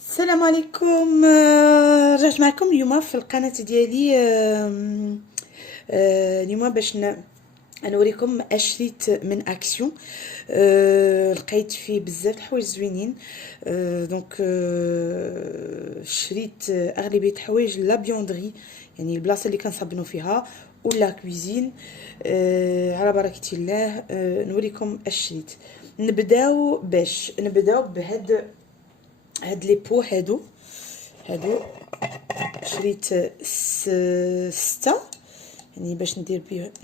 السلام عليكم. رجعت معكم اليوم في القناة ديالي. اليوم باش نوريكم اشريت من اكسيون. لقيت فيه بزاف الحوايج زوينين. دونك شريت اغلبيه الحوايج لا بيوندري، يعني البلاصه اللي كنصابنوا فيها ولا كويزين. على بركه الله. نوريكم اش شريت. نبداو هاد لي بو هادو شريت ستة، يعني باش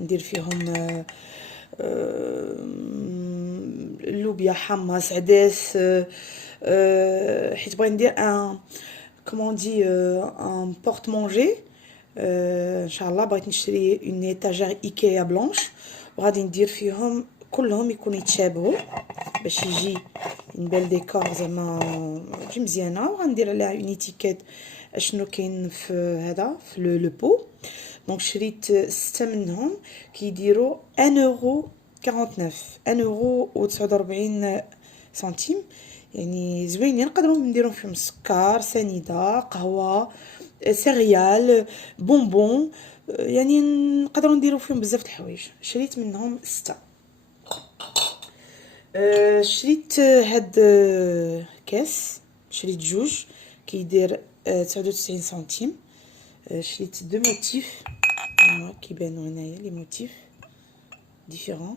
ندير فيهم اللوبيا حمص عدس. حيت بغيت ندير ان كومون دي ان بورت مونجي. ان شاء الله بغيت نشري اون ايتاجير ايكيا بلانش، وغادي ندير فيهم كلهم يكونوا يتشابهوا باش يجي نبان ديكور زعما تجي مزيانه. وغندير عليها اون ايتيكيت اشنو كاين في هذا في لو بو. دونك شريت ستة منهم كيديروا 1 سنتيم. يعني زوينين، نقدروا نديروا فيهم سكر، سنيده، قهوه، سيريال، بونبون. يعني نقدروا نديروا فيهم بزاف د الحوايج. شريت منهم ستة. شريت هاد كاس، شريت جوج كيدير 99 سنتيم. شريت دو موتيف كيبانو هنايا لي موتيف ديفيرون،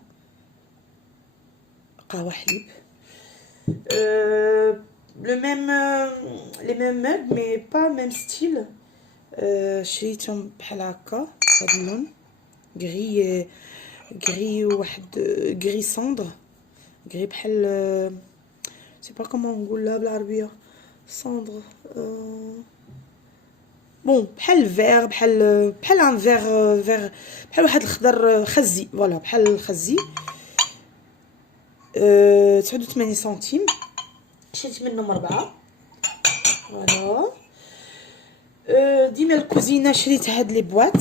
قهوه حليب. لو ميم لي ميم موب مي با ميم ستيل. شريتهم بحال هكا، هاد اللون غري واحد غري صندر، غري بحال سي با كومون نقولها بالعربيه. صندر بون بحال الفيغ، بحال ان فيغ بحال واحد الخضر خزي، فوالا بحال الخزي. 89 سنتيم. شريت منهم 4. فوالا. ديما الكوزينه شريت هاد لي بواط.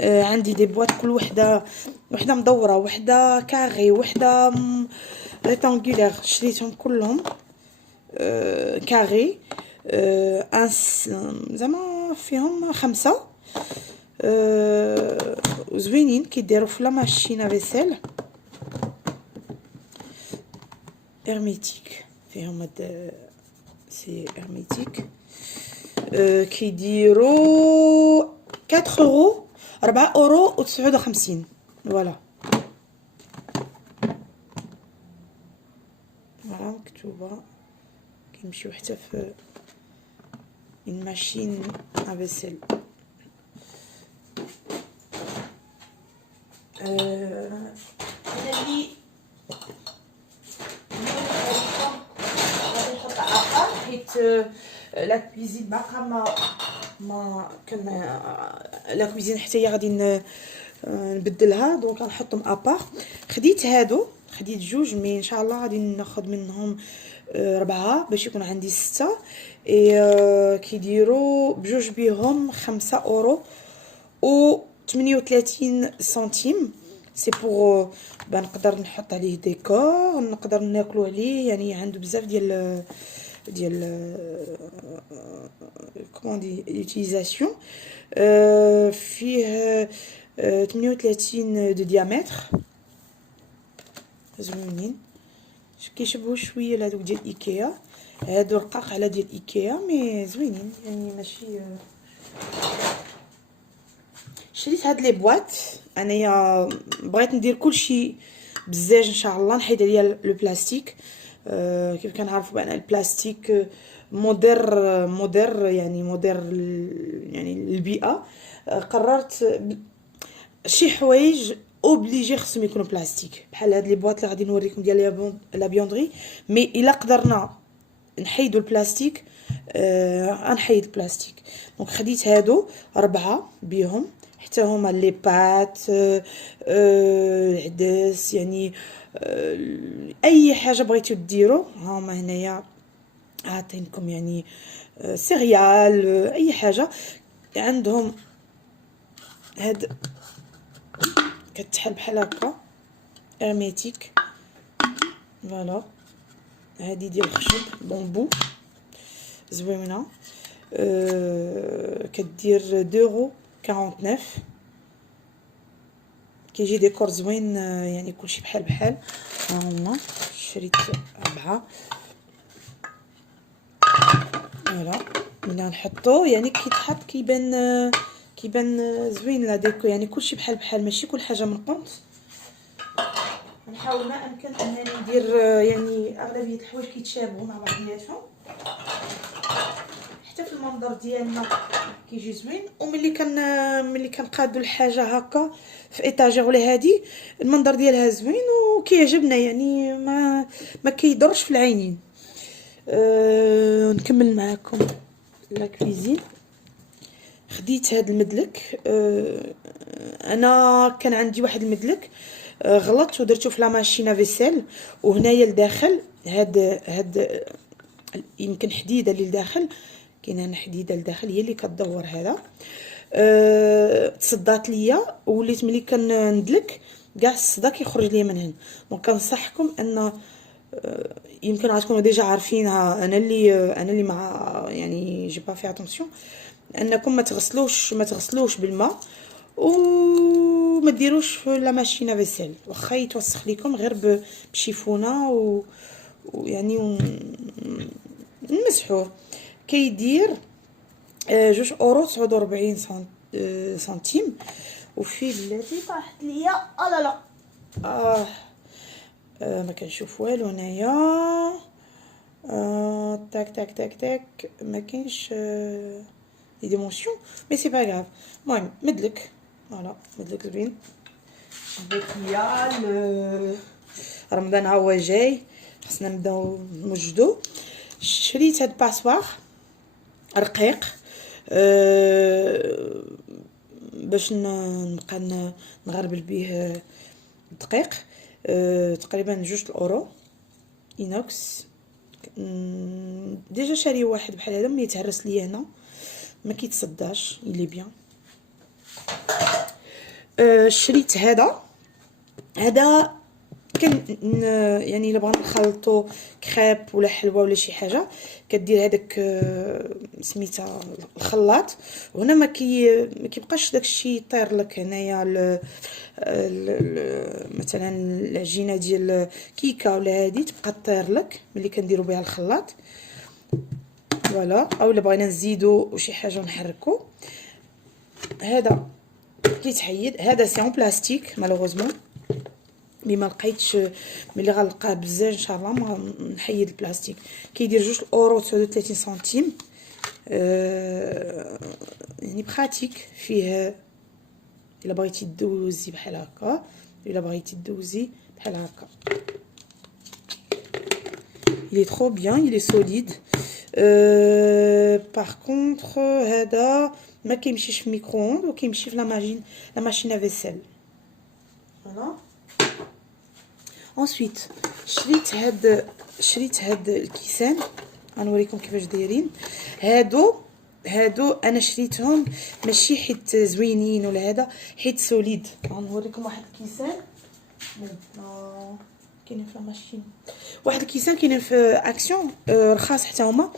عندي دي بواط، كل وحده مدوره، وحده كاري، وحده ريكتانغولير. شريتهم كلهم كاري. زعما فيهم 5. زوينين كيديروا في لا ماشين فيسيل ارميتيك. فيهم هاد سي ارميتيك. كيديروا 4 اورو، 4 اورو و 59. فوالا مكتوبه، كيمشيو حتى في une machine à vaisselle. غادي نحط عقار حيت لا كويزين باقا ما كان لا كويزين حتى هي غادي نبدلها. دونك غنحطهم ابار. خديت جوج، مي ان شاء الله غادي ناخذ منهم 4 باش يكون عندي 6. كيديروا بجوج بيهم 5 اورو و 38 سنتيم. سي بور نقدر نحط عليه ديكور، نقدر ناكلو عليه، يعني عنده بزاف ديال كومون دي يوتيليزاسيون. فيه 38 دو ديامتر. زوينين، كيشبهوا شويه لهذوك ديال ايكيا. هادو رقاق على ديال ايكيا مي زوينين، يعني ماشي. شريت هاد لي بواط. انايا بغيت ندير كلشي بزاج ان شاء الله، نحيد عليا لو بلاستيك. كيف كنعرفوا بان البلاستيك مضر يعني للبيئه. قررت شي حوايج اوبليجي خصهم يكونوا بلاستيك، بحال هاد لي بواط اللي غادي نوريكم ديال لا بيوندري. مي الا قدرنا نحيدوا البلاستيك غنحيد البلاستيك. دونك خديت هادو 4 بيهم، حتى هما لي بات، العدس، يعني اي حاجه بغيتو ديروا هما هنايا. عاطينكم يعني سيريال، اي حاجه. عندهم هاد كتحل بحال هكا ارميتيك. فوالا هادي ديال الخشب بامبو. زوينه. كدير 2.49€. كيجي ديكور زوين، يعني كلشي بحال بحال. ها هما شريت 4. فوالا ملي نحطو يعني كيتحط كيبان زوين لا ديكو، يعني كلشي بحال بحال، ماشي كل حاجه من قنت. نحاول ما امكن انني ندير يعني اغلبيه الحوايج كيتشابهوا مع بعضياتهم، حتى في المنظر ديالنا كيجي زوين. ملي كنقادو الحاجه هكا في ايطاجير ولا هادي، المنظر ديالها زوين وكيعجبنا، يعني ما كيضرش في العينين. نكمل معكم لا كويزين. خديت هاد المدلك. انا كان عندي واحد المدلك، غلطت ودرتو في لا ماشينا فيسيل، وهنايا لداخل هاد يمكن حديده اللي لداخل، كاينه هنا حديده لداخل هي اللي كتدور. هذا تصدات ليا، وليت ملي كندلك كاع الصدا كيخرج ليا من هنا. دونك كنصحكم ان يمكن غتكونوا ديجا عارفينها، انا اللي مع يعني جي با في اتونسيون، انكم ما تغسلوش بالماء وما ديروش في لا ماشينا فيسيل، واخا يتوسخ لكم غير بشيفونه ويعني نمسحوه. كيدير 2.49 سنتيم. وفي بلاتي طاحت ليا لا لا ما كنشوف والو هنايا. تاك تاك تاك تاك ما كاينش لي ديمونسيون، مي سي با غاف. المهم مدلك، فوالا مدلك زوين. بكيال رمضان ها هو جاي، خصنا نبداو نوجدو. شريت هاد باسوار رقيق باش نبقى نغربل به دقيق. تقريبا 2€ اينوكس. ديجا شاري واحد بحال هذا، ملي يتهرس ليا هنا ما كيتصداش، يلي بيان. شريت هذا كان يعني الا بغينا نخلطو كريب ولا حلوه ولا شي حاجه، كدير هذاك سميتها الخلاط، وهنا ما كيبقاش داكشي يطير لك. هنايا مثلا العجينه ديال كيكه ولا هذه تبقى طير لك ملي كنديروا بها الخلاط. فوالا، او الا بغينا نزيدو شي حاجه نحركو. هذا كيتحيد، هذا سي اون بلاستيك مالوغوزمون، مي ما لقيتش. ملي غنلقاه بزاف ان شاء الله ما نحيد البلاستيك. كيدير 2.39 سنتيم. يعني براتيك، فيه الا بغيتي دوزي بحال هكا، الا بغيتي دوزي بحال هكا. il est trop bien, il est solide. par contre هذا ما كيمشيش في ميكرووند وكيمشي في لا ماشين فيسيل. فوالا. ensuite شريت هاد الكيسان، غنوريكم كيفاش دايرين. هادو انا شريتهم ماشي حيت زوينين ولا هذا، حيت سوليد. غنوريكم واحد الكيسان كاينين في الماشين، واحد الكيسان كاينين في اكسيون رخاص حتى هما،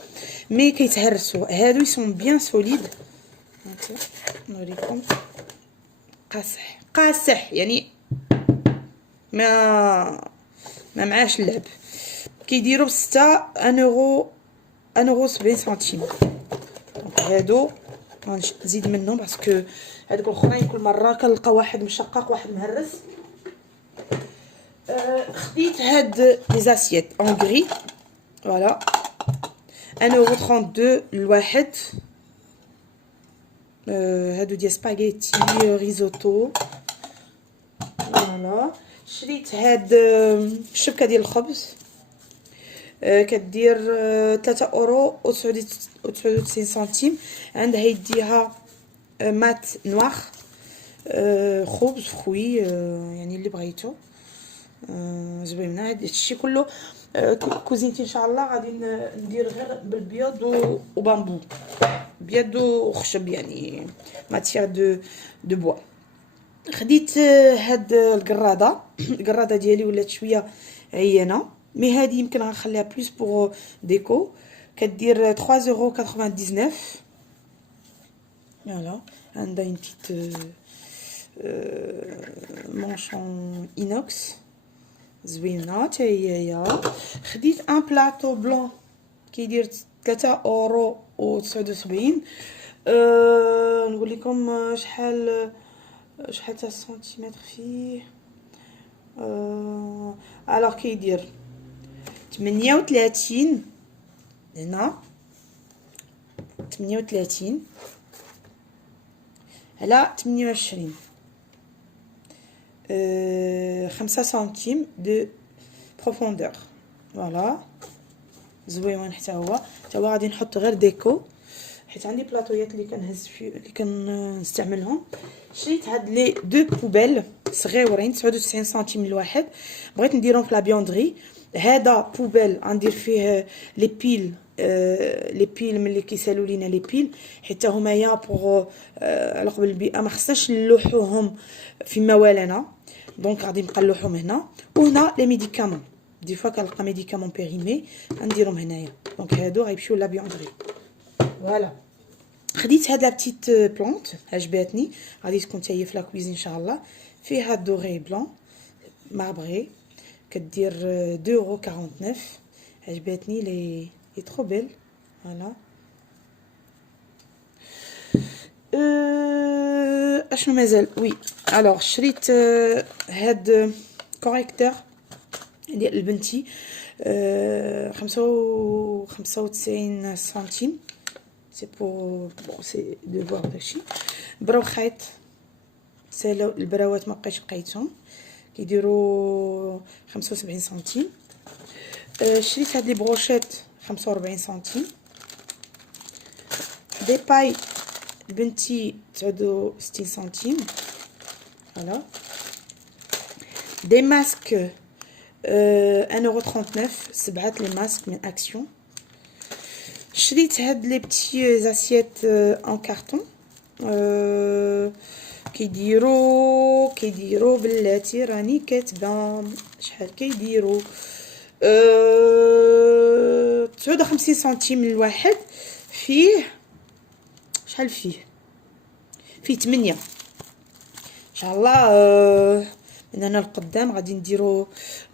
مي كيتهرسوا. هادو يسون بيان سوليد. نوريكم قاصح يعني ما معاش اللعب. كيديروا ب6 1 70 سنتيم. هادو غنزيد منهم باسكو هادوك الاخرين كل مره كنلقى واحد مشقق واحد مهرس. خديت هاد لي زاسييت اون غري، فوالا 1.32€ الواحد. هادو ديال سباغيتي ريزوتو. فوالا. شريت هاد الشبكه ديال الخبز، كدير 3.99 سنتيم. عندها يديها مات نوار، خبز خوي يعني اللي بغيتو. زوينه هادشي كله. كوزينتي ان شاء الله غادي ندير غير بالبيض وبامبو، بيض وخشب، يعني ماتيير دو بوا. خديت هاد القراده ديالي ولات شويه عيانه، مي هادي يمكن غنخليها بلوس بور ديكو. كدير 3,99€. فوالا عندها une petite manche en inox زوينه حتى هي. خديت ان بلاطو بلون كيدير 3,79€. نقول لكم شحال تاع السنتيمتر فيه. الوغ كيدير 38 هنا، 38 على 28، 5 سنتيم دو بروفوندور. فوالا زويون حتى هو غادي نحط غير ديكو حيت عندي بلاطويات اللي كنهز في اللي كنستعملهم. شريت هاد لي دو بوبيل صغيورين 99 سنتيم الواحد، بغيت نديرهم في لا بيوندري. هذا بوبيل غندير فيه لي بيل، لي بيل ملي كيسالوا لينا لي بيل حتى هما بوغ على قبل البيئه، ما خصناش نلوحوهم في موالانا، دونك غادي نبقى نلوحهم هنا. وهنا لي ميديكامون، دي فوا كنلقى ميديكامون بيريمي غنديرهم هنايا، دونك هادو غيمشيو لا بيوندري. فوالا خديت هاد لا بتيت بلونط عجباتني، غادي تكون حتى هي في لا كويزين ان شاء الله. فيها دوغي بلون ماربري كدير 2,49€. عجباتني لي ترو بيل. فوالا اشنو مازال؟ وي الوغ شريت هاد كوريكتور ديال البنتي 95 سنتيم. سي بور سي ديفوار داكشي. براوخيط سالاو البراوات ما بقيتش لقيتهم، كيديروا 75 سنتيم. شريت هاد لي بروشيت 45 سنتيم. دي باي بنتي 69 سنتيم. فوالا دي ماسك 1,39€، 7 لي ماسك من اكسيون. شريت هاد لي بتي زاسيات ان كارطون كيديروا بلاتي راني كاتبه شحال كيديروا 59 سنتيم الواحد. فيه شحال فيه 8 ان شاء الله. من هنا لقدام غادي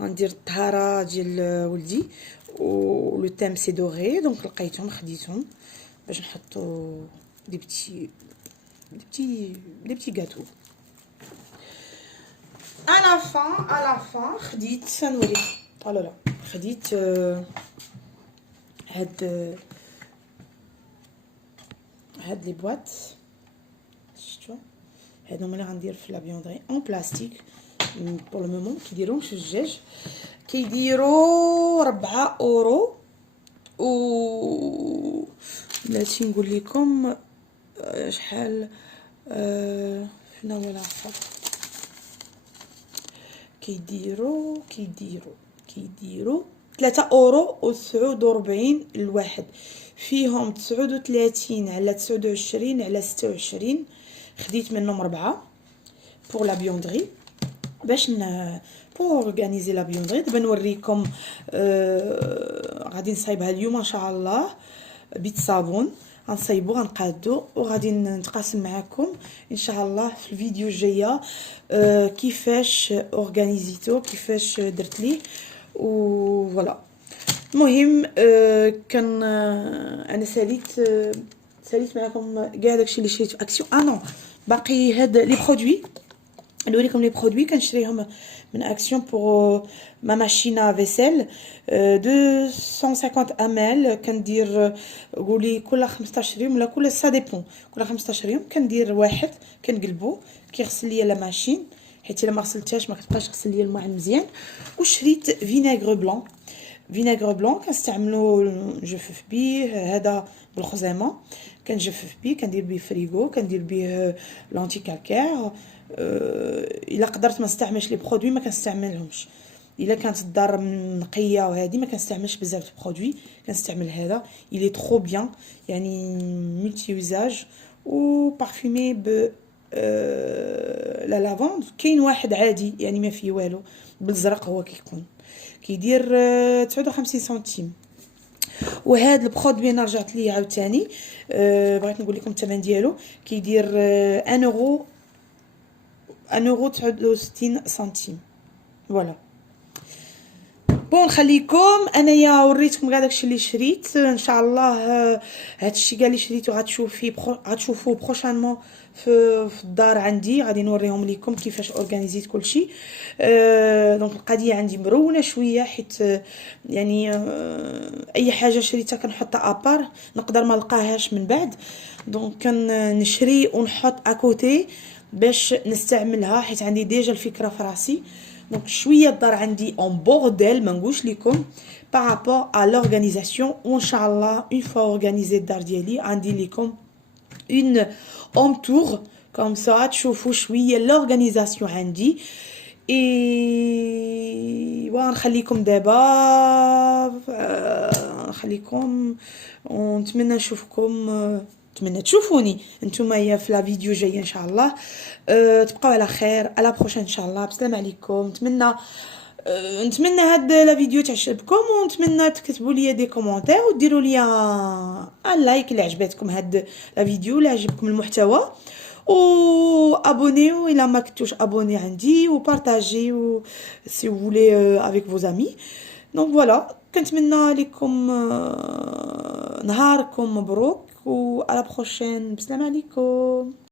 غندير الطهاره ديال ولدي و لو تيم سي دوغي، دونك لقيتهم خديتهم باش نحطو دي بتي غاتو. على فان خديت سنوري لا خديت هاد لي بواط شفتوا، هادو اللي غندير في لا بيوندري اون بلاستيك بور لو مومون. كيديروا شجاج، كيديروا 4€. و بلاتي نقول لكم شحال فينا ولا عفوا كيديروا 3€و49 الواحد. فيهم 39 على 29 على 26. خديت منهم 4 بور لا بيوندري باش بور اورغانيزي لا بيوندري. دابا نوريكم غادي نصايبها اليوم ان شاء الله بالصابون، غنصايبو غنقادو وغادي نتقاسم معكم ان شاء الله في الفيديو الجايه كيفاش اورغانيزيتو كيفاش درت ليه. وفوالا المهم كان انا ساليت معكم كاع داكشي اللي شريت في اكسيون. نو باقي هاد لي برودوي نوريكم لي برودوي كنشريهم من اكسيون بور ما ماشينا فيسيل 250 ml. كندير قولي كل 15 يوم ولا كل سا ديبون، كل 15 يوم كندير واحد كنقلبو كيغسل ليا لا ماشين، حيت الا ما غسلتهاش ما كتبقاش تغسل ليا الماعن مزيان. وشريت فينيغر بلون كنستعملو نجفف بيه، هذا بالخزامه كنجفف بيه، كندير بيه فريغو، كندير بيه لونتي كالكير. الا قدرت ما نستعملش لي برودوي ما كنستعملهمش. الا كانت الدار نقيه وهذه ما كنستعملش بزاف د برودوي، كنستعمل هذا il est trop bien يعني ملتي يوزاج و بارفومي ب لا لافوند. كاين واحد عادي يعني ما فيه والو بالزرق، هو كيكون كيدير 59 سنتيم. وهذا البرودوي انا رجعت ليه عاوتاني، بغيت نقول لكم الثمن ديالو كيدير 1 اورو 1 اورو 69 سنتيم. فوالا بون نخليكم انايا وريتكم كاع داكشي اللي شريت ان شاء الله. هادشي كاع اللي شريتو غتشوفوه بروشانمون في الدار عندي، غادي نوريهم لكم كيفاش اورغانيزيت كلشي. دونك القضيه عندي مرونه شويه حيت يعني اي حاجه شريتها كنحطها ابار، نقدر ما نلقاهاش من بعد، دونك كنشري ونحط اكوتي باش نستعملها حيت عندي ديجا الفكره في راسي. دونك شويه الدار عندي اون بورديل ما نقولش لكم بارابور ا لورغانيزاسيون، وان شاء الله اون فوا اورغانيزي الدار ديالي عندي لكم اون اون تور كوم سا تشوفوا شويه لورغانيزاسيون عندي. اي ونخليكم دابا نخليكم ونتمنى نشوفكم، نتمنى تشوفوني نتوما في لا فيديو جايه ان شاء الله. تبقاو على خير، على بروشين ان شاء الله، بسلام عليكم. نتمنى هاد لا فيديو تعجبكم، ونتمنى تكتبوا لي دي كومونتير وديروا لي ان لايك اللي عجبتكم هاد لا فيديو، اللي عجبكم المحتوى، و ابونيو الى ما كنتوش ابوني عندي، وبارطاجي سي vous voulez avec vos amis. دونك فوالا كنتمنى لكم نهاركم مبروك، و على بروشين، بسلام عليكم.